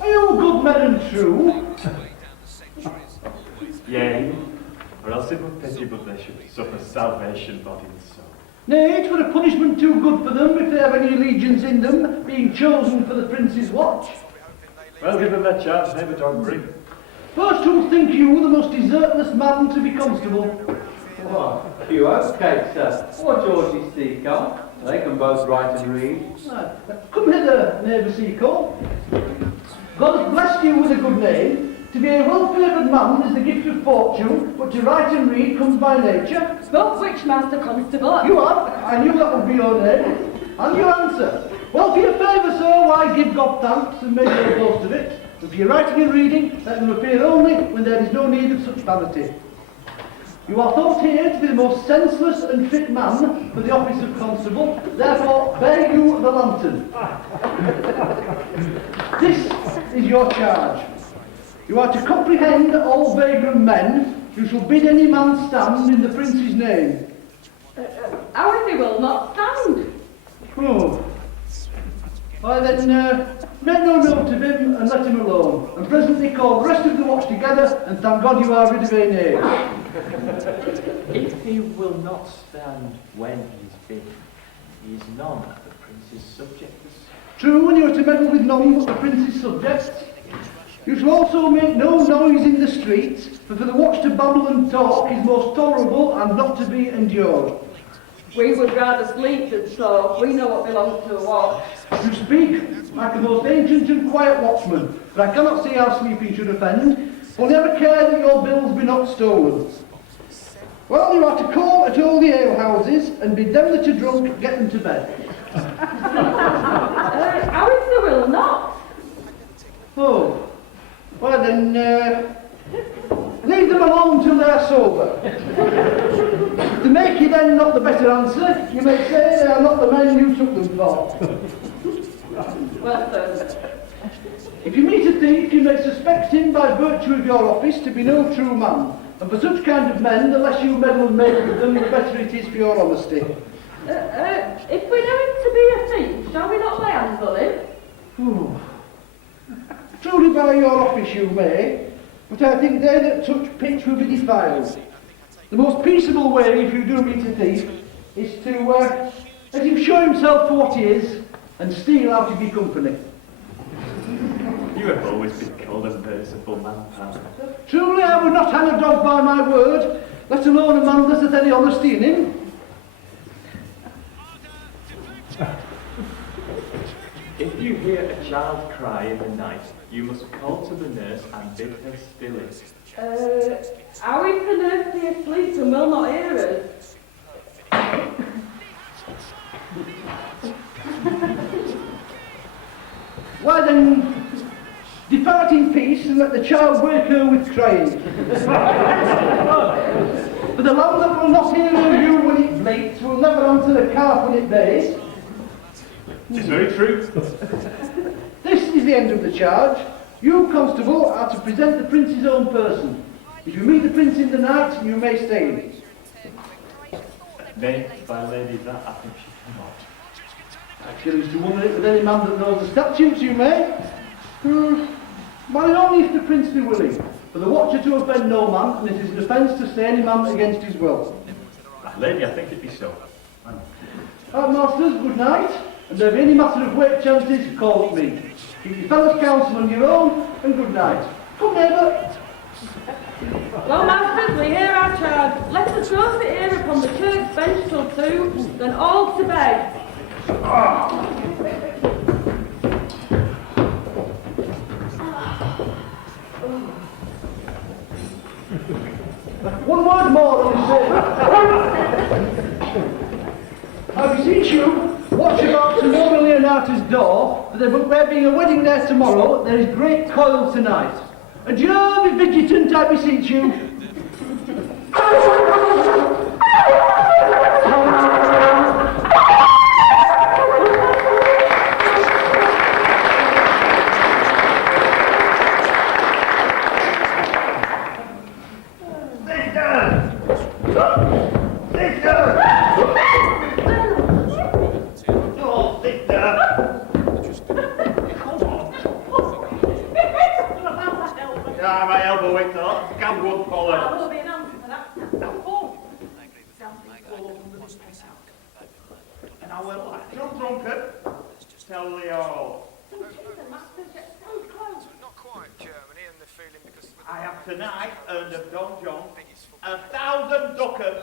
Are you good men and true? Yea, or else it were pity, but they should suffer salvation, body and soul. Nay, it were a punishment too good for them if they have any allegiance in them, being chosen for the prince's watch. Well, give them their chance, never don't bring. First, who think you the most desertless man to be constable? What? You okay, sir. What Georgie Seacole? They can both write and read. Come hither, neighbour Seacole. God has blessed you with a good name. To be a well-favoured man is the gift of fortune, but to write and read comes by nature. But which, Master Constable? You have. I knew that would be your name. And your answer. Well, for your favour, sir, why give God thanks and make no boast of it? And for your writing and reading, let them appear only when there is no need of such vanity. You are thought here to be the most senseless and fit man for the office of constable, therefore bear you the lantern. This is your charge. You are to comprehend all vagrant men. You shall bid any man stand in the prince's name. How if he will not stand? Oh. Why then, make no note of him and let him alone, and presently call the rest of the watch together, and thank God you are rid of a knave. If he will not stand when he is bidden, he is none of the prince's subjects. True, and you are to meddle with none but the prince's subjects. You shall also make no noise in the streets, for the watch to babble and talk is most tolerable and not to be endured. We would rather sleep than talk. We know what belongs to a watch. You speak like the most ancient and quiet watchman, but I cannot see how sleeping should offend. Only have a care that your bills be not stolen. Well, you are to call at all the alehouses and bid them that are drunk get them to bed. How if they will not? Oh, well then, leave them alone till they are sober. To make you then not the better answer, you may say they are not the men you took them for. Well, sir. If you meet a thief, you may suspect him by virtue of your office to be no true man. And for such kind of men, the less you meddle and make with them, the better it is for your honesty. If we know him to be a thief, shall we not lay hands on him? Truly by your office you may, but I think they that touch pitch will be defiled. The most peaceable way, if you do meet a thief, is to let him show himself for what he is, and steal out of your company. You have always been called a merciful man, Pam. Truly I would not hang a dog by my word, let alone a man that hath any honesty in him. If you hear a child cry in the night, you must call to the nurse and bid her still it. How if the nurse be asleep and will not hear us? Why then, depart in peace and let the child wake her with crying. For the lamb that will not hear of you when it bleats will never answer the calf when it bays. It is very true. This is the end of the charge. You, constable, are to present the prince's own person. If you meet the prince in the night, you may stay. Nay, by lady, that I think she cannot. Actually, is to wonder it with any man that knows the statutes, you may. By only if the prince be willing, for the watcher to offend no man, and it is an offence to stay any man against his will. Lady, I think it be so. Masters, good night, and if any matter of weight chances, call me. Keep your fellows' counsel on your own, and good night. Come, neighbour. Well, masters, we hear our charge. Let us go sit here upon the church bench till 2, then all to bed. One word more on this same. I beseech you, watch about Signora Leonata's door, for there being a wedding there tomorrow, there is great coil tonight. Adieu, be vigilant, I beseech you. Ah, my elbow it up. Scabwood collar. There'll be an answer for that. Oh. And I will, like some drunkard, tell the all. Not quite Germany and the feeling because I have tonight earned of Don John 1,000 ducats.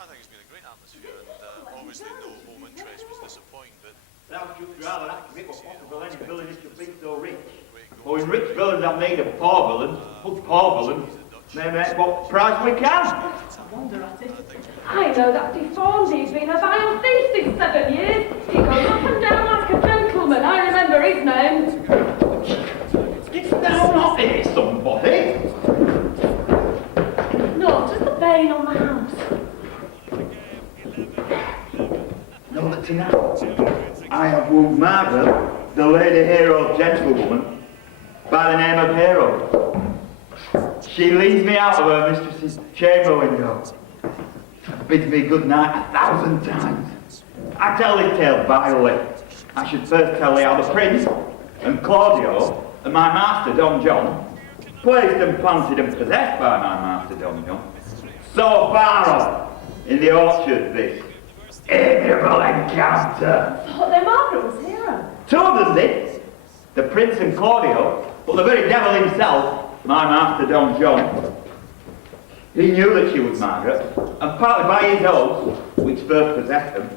I think it's been a great atmosphere, and obviously no home interest was disappointing, but Thou shouldst rather ask if it were possible any villain should be so rich. For in rich villains are made of poor villains, but poor villains may make what price we can. I know that Deformy's been a vile thief these 7 years. He goes up and down like a gentleman. I remember his name. Didst thou not hear somebody? No, just the bane on the house. Know that tonight I have wooed Margaret, the lady hero gentlewoman, by the name of Hero. She leads me out of her mistress's chamber window, bids me good night 1,000 times. I tell this tale vilely. I should first tell thee how the prince and Claudio and my master Don John, placed and planted and possessed by my master Don John, so far off in the orchard this amiable encounter. Thought their Margaret was hero. Two of them did, the prince and Claudio, but the very devil himself, my master Don John. He knew that she was Margaret, and partly by his oaths, which first possessed them,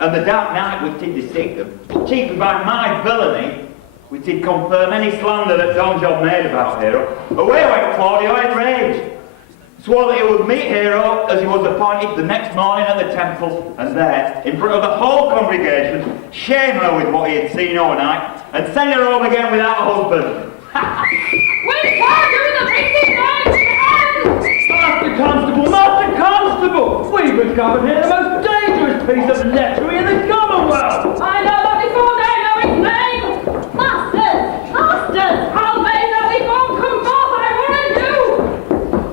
and the dark night which did deceive them, but chiefly by my villainy, which did confirm any slander that Don John made about Hero. Away went Claudio enraged, swore that he would meet Hero as he was appointed the next morning at the temple, and there, in front of the whole congregation, shame her with what he had seen overnight, and send her home again without a husband. We can't do the prince's Master Constable, Master Constable! We've discovered here the most dangerous piece of lechery in the Commonwealth! I know that before they know his name. Masters! Masters! How they know he won't come forth, I warn you!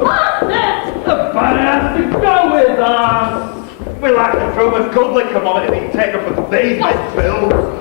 Masters! The banner has to go with us! We like to throw a goodly commodity taken up with these men, Phil.